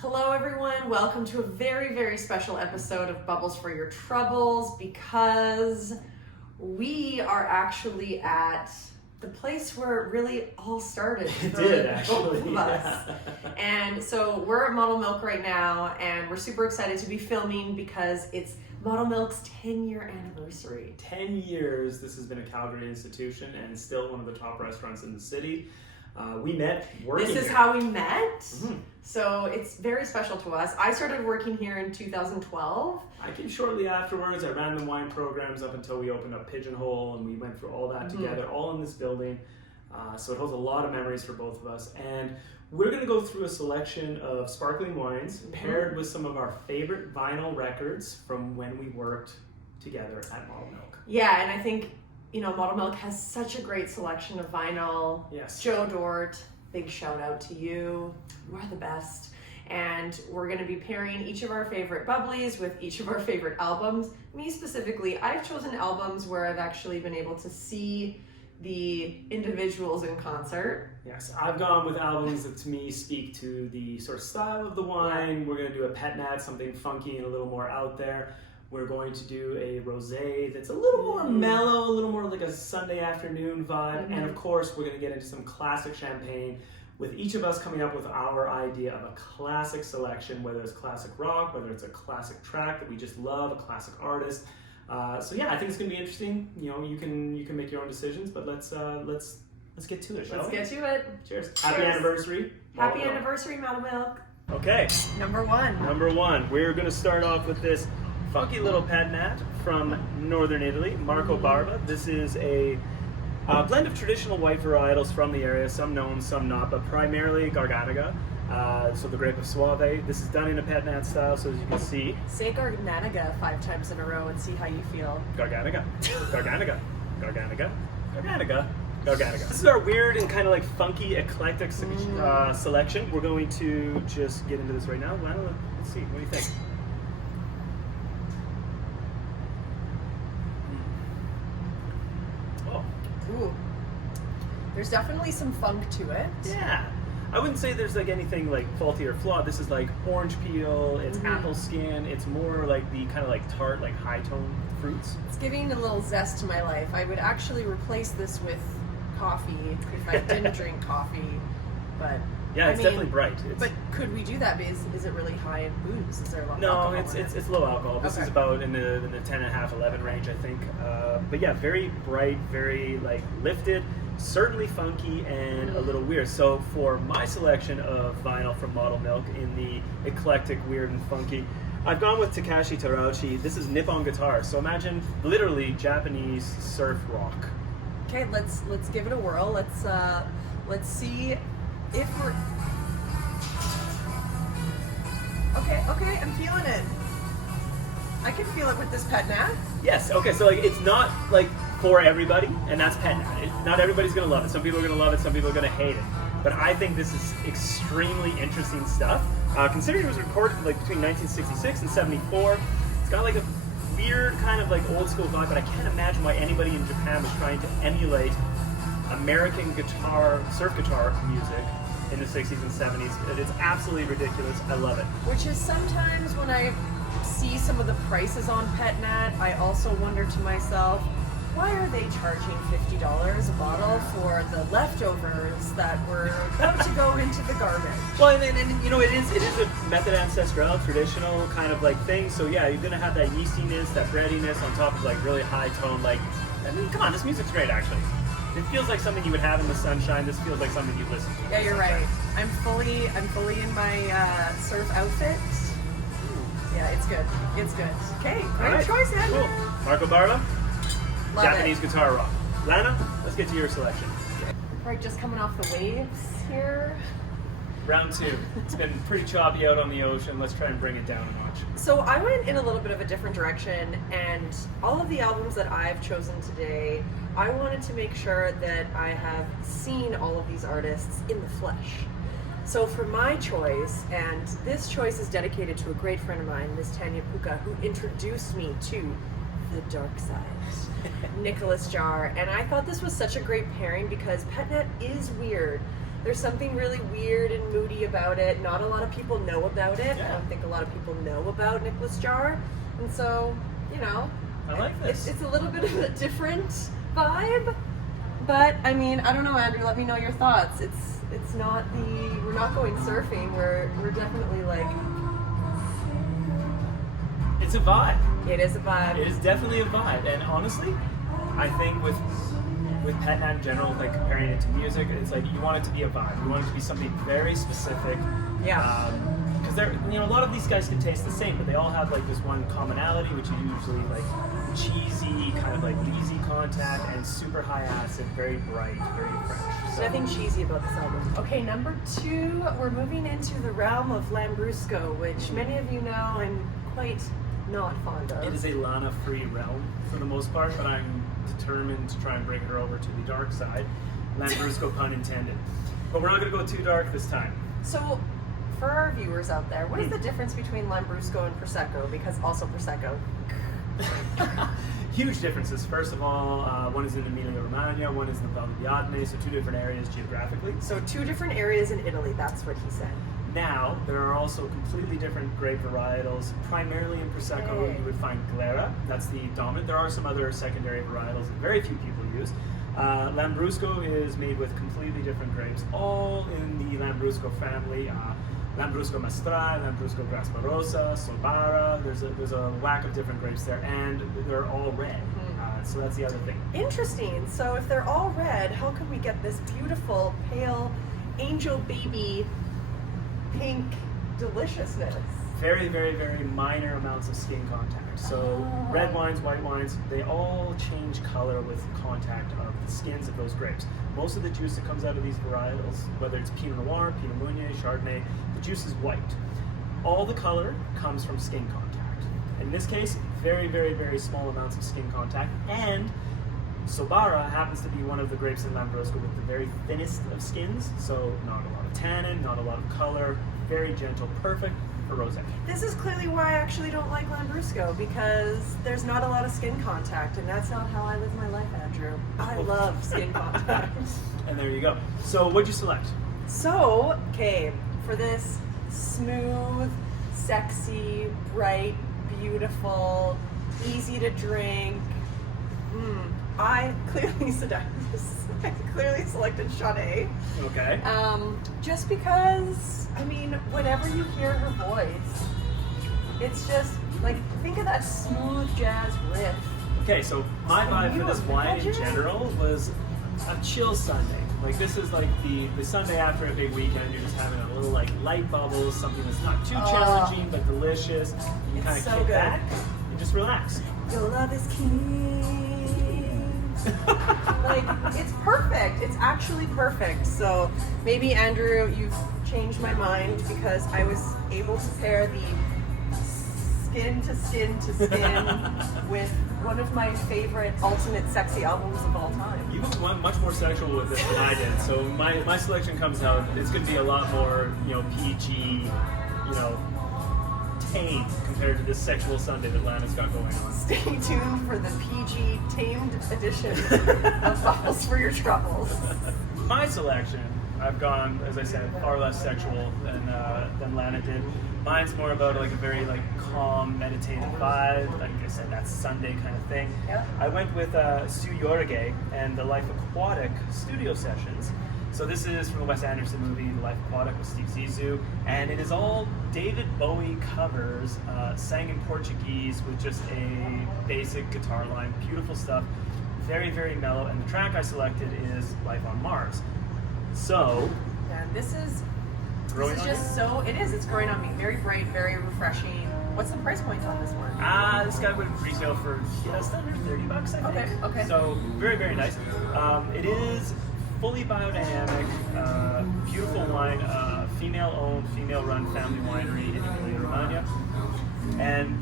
Hello everyone, welcome to a very, very special episode of Bubbles for Your Troubles, because we are actually at the place where it really all started. It did, actually. Both of us. And so we're at Model Milk right now, and we're super excited to be filming because it's Model Milk's 10-year anniversary. 10 years, this has been a Calgary institution and still one of the top restaurants in the city. We met working This is here. how we met. Mm-hmm. So it's very special to us. I started working here in 2012. I came shortly afterwards. I ran the wine programs up until we opened up Pigeonhole, and we went through all that together, all in this building. So it holds a lot of memories for both of us. And we're going to go through a selection of sparkling wines paired with some of our favorite vinyl records from when we worked together at Model Milk. Yeah, and I think, you know, Model Milk has such a great selection of vinyl. Yes. Joe Dort, big shout out to you. You are the best. And we're going to be pairing each of our favorite bubblies with each of our favorite albums. Me specifically, I've chosen albums where I've actually been able to see the individuals in concert. Yes, I've gone with albums that to me speak to the sort of style of the wine. We're going to do a pet nat, something funky and a little more out there. We're going to do a rosé that's a little more mellow, a little more like a Sunday afternoon vibe. And of course, we're going to get into some classic champagne, with each of us coming up with our idea of a classic selection, whether it's classic rock, whether it's a classic track that we just love, a classic artist. So yeah, I think it's going to be interesting. You know, you can make your own decisions, but let's get to it, shall we? Let's get to it. Cheers. Happy anniversary. Happy anniversary, Model Milk. Okay. Number one. We're going to start off with this funky little pet nat from northern Italy, Marco Barba. This is a blend of traditional white varietals from the area, some known, some not, but primarily Garganega. So the grape of Soave. This is done in a pet nat style, so as you can see. Say Garganega 5 times in a row and see how you feel. Garganega, Garganega, Garganega, Garganega, Garganega. This is our weird and kind of like funky, eclectic selection. We're going to just get into this right now. Lana, let's see, what do you think? Ooh. There's definitely some funk to it. Yeah. I wouldn't say there's like anything like faulty or flawed. This is like orange peel, it's apple skin, it's more like the kind of like tart, like high tone fruits. It's giving a little zest to my life. I would actually replace this with coffee if I didn't drink coffee, but yeah, it's definitely bright. But could we do that? Because is it really high in booze? Is there a lot of alcohol in it? It's low alcohol. This is about in the 10.5, 11 range, I think. But yeah, very bright, very like lifted, certainly funky and a little weird. So for my selection of vinyl from Model Milk in the eclectic, weird and funky, I've gone with Takashi Terauchi. This is Nippon guitar. So imagine literally Japanese surf rock. Okay, let's give it a whirl. Let's see if we're okay, I'm feeling it. I can feel it with this pet nat. Yes, okay, so like it's not like for everybody, and that's pet nat. Not everybody's gonna love it. Some people are gonna love it, some people are gonna hate it. But I think this is extremely interesting stuff. Considering it was recorded like between 1966 and 74, it's got like a weird kind of like old school vibe, but I can't imagine why anybody in Japan was trying to emulate American guitar, surf guitar music in the 60s and 70s. It's absolutely ridiculous. I love it. Which is sometimes when I see some of the prices on pet nat, I also wonder to myself, why are they charging $50 a bottle for the leftovers that were about to go into the garbage? Well, and you know, it is a method ancestral, traditional kind of like thing. So yeah, you're gonna have that yeastiness, that breadiness on top of like really high tone. Like, I mean, come on, this music's great actually. It feels like something you would have in the sunshine. This feels like something you listen to. Yeah, you're right. I'm fully in my surf outfit. Yeah, it's good. It's good. Okay, great choice, Anna. Cool. Marco Barba, Love Japanese it. guitar rock. Lana, let's get to your selection. Right, just coming off the waves here. Round 2. It's been pretty choppy out on the ocean. Let's try and bring it down a notch. So I went in a little bit of a different direction, and all of the albums that I've chosen today, I wanted to make sure that I have seen all of these artists in the flesh. So for my choice, and this choice is dedicated to a great friend of mine, Miss Tanya Puka, who introduced me to the dark side, Nicholas Jar. And I thought this was such a great pairing because pet nat is weird, There's something really weird and moody about it. Not a lot of people know about it. Yeah. I don't think a lot of people know about Nicholas Jar. And so, you know, I like this. it's a little bit of a different vibe. But I mean, I don't know, Andrew, let me know your thoughts. It's not we're not going surfing. We're definitely like, It's a vibe. it is a vibe. It is definitely a vibe, and honestly, I think with pet nat in general, like comparing it to music, it's like you want it to be a vibe. You want it to be something very specific. Yeah. Because a lot of these guys can taste the same, but they all have like this one commonality, which is usually like cheesy, kind of like lazy contact, and super high acid, very bright, very fresh. So, Nothing cheesy about this album. Okay, number 2, we're moving into the realm of Lambrusco, which many of you know I'm quite not fond of. it is a Lana-free realm for the most part, but I'm determined to try and bring her over to the dark side. Lambrusco pun intended. But we're not going to go too dark this time. So, for our viewers out there, what is the difference between Lambrusco and Prosecco? Because also Prosecco. Huge differences. First of all, one is in Emilia-Romagna, one is in the BFYT, so 2 different areas geographically. So 2 different areas in Italy, that's what he said. Now, there are also completely different grape varietals. Primarily in Prosecco, you would find Glera. That's the dominant. There are some other secondary varietals that very few people use. Lambrusco is made with completely different grapes, all in the Lambrusco family. Lambrusco Mastral, Lambrusco Grasparosa, Solbara. There's a whack of different grapes there, and they're all red. So that's the other thing. Interesting. So if they're all red, how can we get this beautiful, pale, angel baby pink deliciousness? Very, very, very minor amounts of skin contact. So red wines, white wines, they all change color with contact of the skins of those grapes. Most of the juice that comes out of these varietals, whether it's Pinot Noir, Pinot Meunier, Chardonnay, the juice is white. All the color comes from skin contact. In this case, very, very, very small amounts of skin contact. And Solbara happens to be one of the grapes in Lambrusco with the very thinnest of skins, so not a lot of tannin, not a lot of color, very gentle, perfect for rosé. This is clearly why I actually don't like Lambrusco, because there's not a lot of skin contact, and that's not how I live my life, Andrew. I love skin contact. And there you go. So what'd you select? So, okay, for this smooth, sexy, bright, beautiful, easy to drink, I clearly selected Sade. Okay. Just because, I mean, whenever you hear her voice, it's just like, think of that smooth jazz riff. Okay, so my vibe for this wine in imagine? general was a chill Sunday. Like this is like the Sunday after a big weekend, you're just having a little like light bubbles, something that's not too challenging but delicious. You kind of so kick good. back and just relax. Your love is king. Like, it's perfect. It's actually perfect. So maybe, Andrew, you've changed my mind because I was able to pair the skin to skin to skin with one of my favorite ultimate sexy albums of all time. You went much more sexual with this than I did. So my selection comes out, it's going to be a lot more, PG, tame compared to this sexual Sunday that Lana's got going on. Stay tuned for the PG tamed edition of Bottles for Your Troubles. My selection, I've gone, as I said, far less sexual than Lana did. Mine's more about like a very like calm, meditative vibe. Like I said, that Sunday kind of thing. Yep. I went with Stu Jorge and the Life Aquatic studio sessions. So this is from the Wes Anderson movie, The Life Aquatic with Steve Zissou, and it is all David Bowie covers, sang in Portuguese with just a basic guitar line, beautiful stuff, very, very mellow, and the track I selected is Life on Mars. So, And this is Growing on just You? so, it is, it's growing on me. Very bright, very refreshing. What's the price point on this one? This guy would retail for just under $30, I think. Okay. So, very, very nice. It is fully biodynamic, beautiful wine, female-owned, female-run family winery in Emilia-Romagna. And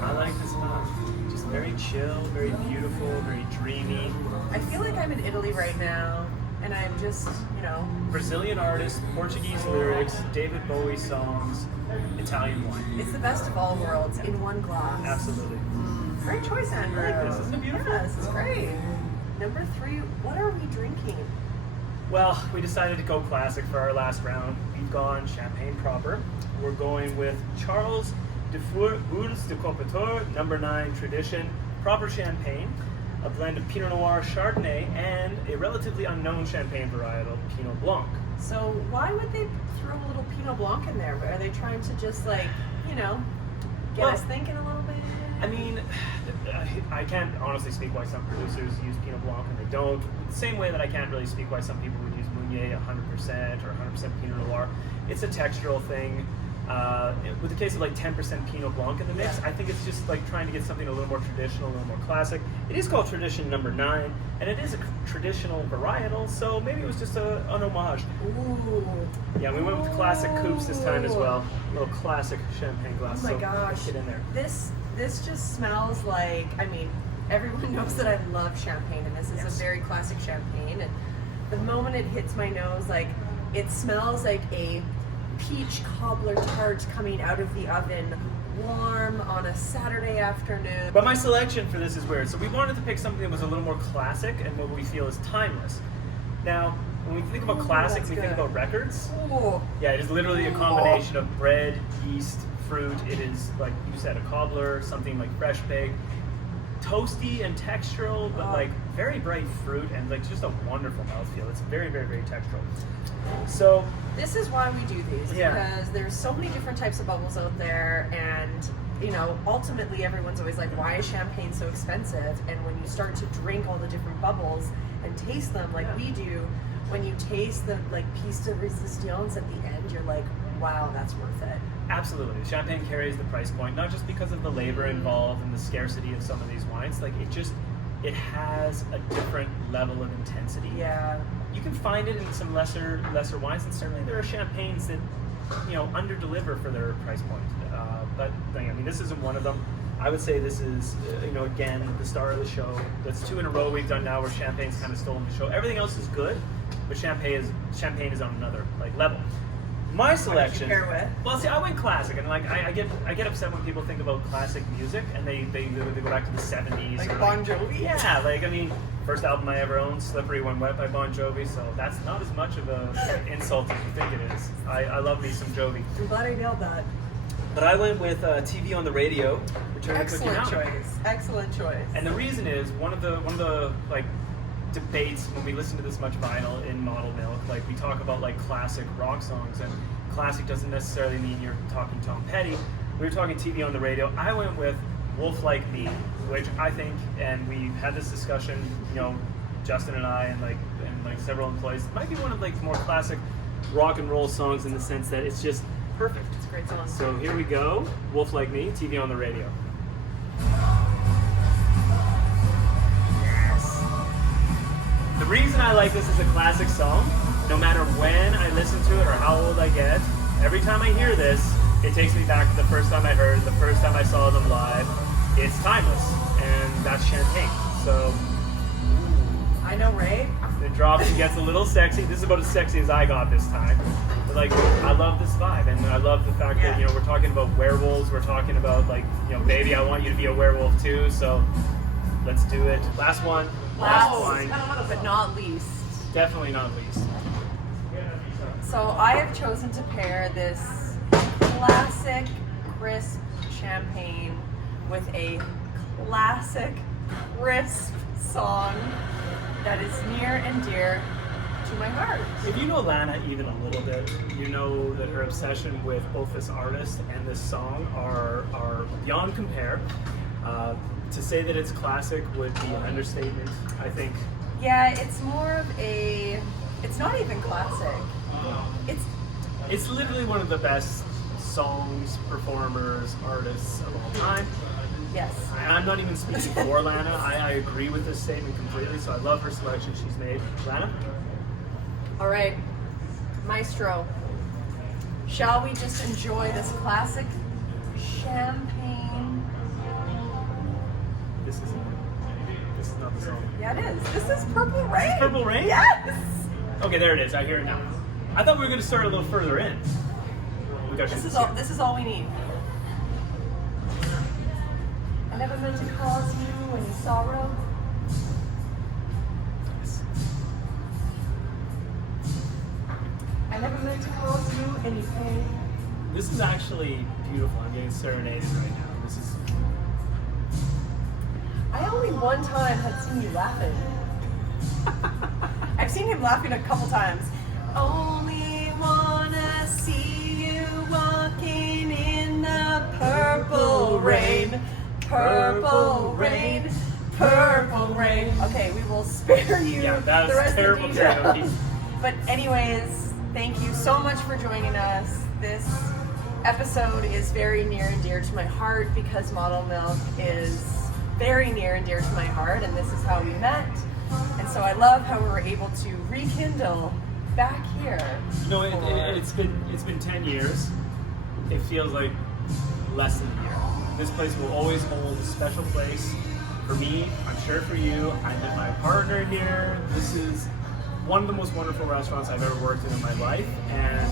I like this vibe. Just very chill, very beautiful, very dreamy. I feel like I'm in Italy right now, and I'm just, Brazilian artist, Portuguese lyrics, David Bowie songs, Italian wine. it's the best of all worlds in one glass. Absolutely. Great choice, Andrew. I like this. Isn't it beautiful? Yeah, this is great. Number 3, what are we drinking? Well, we decided to go classic for our last round. We've gone champagne proper. We're going with Charles de Bourse de Coupeteur, number 9 tradition, proper champagne, a blend of Pinot Noir, Chardonnay, and a relatively unknown champagne varietal, Pinot Blanc. So why would they throw a little Pinot Blanc in there? Are they trying to just like, get us thinking a little bit? I mean, I can't honestly speak why some producers use Pinot Blanc and they don't. The same way that I can't really speak why some people would use Meunier 100% or 100% Pinot Noir. It's a textural thing. With the case of like 10% Pinot Blanc in the mix, I think it's just like trying to get something a little more traditional, a little more classic. It is called Tradition number 9, and it is a traditional varietal, so maybe it was just an homage. Ooh. Yeah, we went with classic coupes this time as well. A little classic champagne glass. Oh my gosh. Get in there. This just smells like, everyone knows that I love champagne, and this is a very classic champagne, and the moment it hits my nose, like, it smells like a peach cobbler tart coming out of the oven, warm on a Saturday afternoon. But my selection for this is weird. So we wanted to pick something that was a little more classic and what we feel is timeless. Now, when we think about classic, we think about records. Ooh. Yeah, it is literally a combination of bread, yeast, fruit. It is, like you said, a cobbler, something like fresh baked, toasty and textural, but like very bright fruit and like just a wonderful mouthfeel. It's very, very, very textural. So this is why we do these, because there's so many different types of bubbles out there, and ultimately everyone's always like, why is champagne so expensive? And when you start to drink all the different bubbles and taste them like we do, when you taste the like piece de resistance at the end, you're like, wow, that's worth it. Absolutely. Champagne carries the price point, not just because of the labor involved and the scarcity of some of these wines, like it has a different level of intensity. Yeah. You can find it in some lesser wines, and certainly there are champagnes that under-deliver for their price point. But this isn't one of them. I would say this is, again, the star of the show. That's 2 in a row we've done now where champagne's kind of stolen the show. Everything else is good, but champagne is on another level. My selection. What did you pair with? Well, see, I went classic, and I get upset when people think about classic music and they go back to the 70s. Like or Bon Jovi? Yeah, first album I ever owned, Slippery When Wet by Bon Jovi, so that's not as much of an insult as you think it is. I love me some Jovi. I'm glad I nailed that. But I went with TV on the Radio, Return to Cooking Excellent Out. choice. Excellent choice. And the reason is one of the debates when we listen to this much vinyl in Model Milk, we talk about classic rock songs, and classic doesn't necessarily mean you're talking Tom Petty. We were talking TV on the Radio. I went with Wolf Like Me, which I think, and we had this discussion, Justin and I and several employees, it might be one of the more classic rock and roll songs in the sense that it's just perfect. It's a great song. So here we go, Wolf Like Me, TV on the Radio. The reason I like this as a classic song, no matter when I listen to it or how old I get, every time I hear this, it takes me back to the first time I heard it, the first time I saw them live. It's timeless, and that's champagne. So, I know, right? it drops and gets a little sexy. This is about as sexy as I got this time. But I love this vibe, and I love the fact that we're talking about werewolves. We're talking about baby, I want you to be a werewolf too. So, let's do it. Last one. Last wine. But not least. Definitely not least. So I have chosen to pair this classic crisp champagne with a classic crisp song that is near and dear to my heart. If you know Lana even a little bit, you know that her obsession with both this artist and this song are beyond compare. To say that it's classic would be an understatement, I think. Yeah, it's more of it's not even classic. It's literally one of the best songs, performers, artists of all time. Yes. I'm not even speaking for Lana. I agree with this statement completely, so I love her selection she's made. Lana? All right, Maestro, shall we just enjoy this classic champagne? This is not the song. Yeah, it is. This is Purple Rain. This is Purple Rain? Yes! Okay, there it is. I hear it now. I thought we were going to start a little further in. This is all we need. I never meant to cause you any sorrow. never meant to cause you any pain. This is actually beautiful. I'm getting serenaded right now. This is. I only one time had seen you laughing. I've seen him laughing a couple times. Only wanna see you walking in the purple rain. Purple rain. Purple rain. Okay, we will spare you Yeah, that the was rest terrible of the details. karaoke. But anyways, thank you so much for joining us. This episode is very near and dear to my heart because Model Milk is very near and dear to my heart, and this is how we met. And so I love how we were able to rekindle back here. No, it's been 10 years. It feels like less than a year. This place will always hold a special place for me. I'm sure for you. I met my partner here. This is one of the most wonderful restaurants I've ever worked in my life, and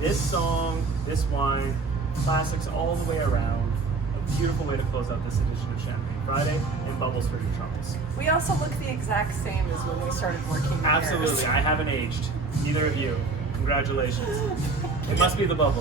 this song, this wine, classics all the way around. A beautiful way to close out this edition of Champagne Friday, and bubbles for your troubles. We also look the exact same as when we started working here. Absolutely, I haven't aged. Neither of you. Congratulations. It must be the bubble.